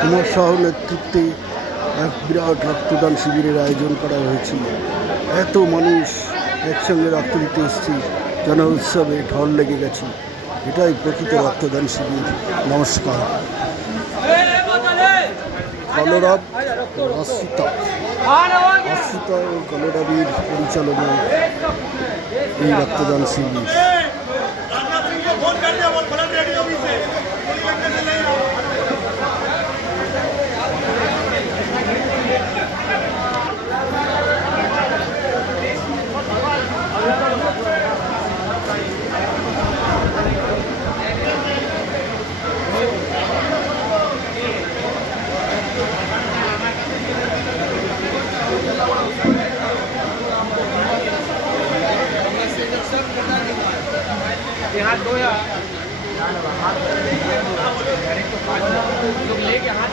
কুমার সাহার নেতৃত্বে এক বিরাট রক্তদান শিবিরের আয়োজন করা হয়েছে। এত মানুষ একসঙ্গে রক্ত দিতে এসেছে, জন উৎসবে ঢল লেগে গেছে। এটাই প্রকৃত রক্তদান শিবির। নমস্কার। কলরব আশ্রিতা ও কলরবের পরিচালনায় এই রক্তদান শিবির। हाथ दो या हाथ लोग लेके हाथ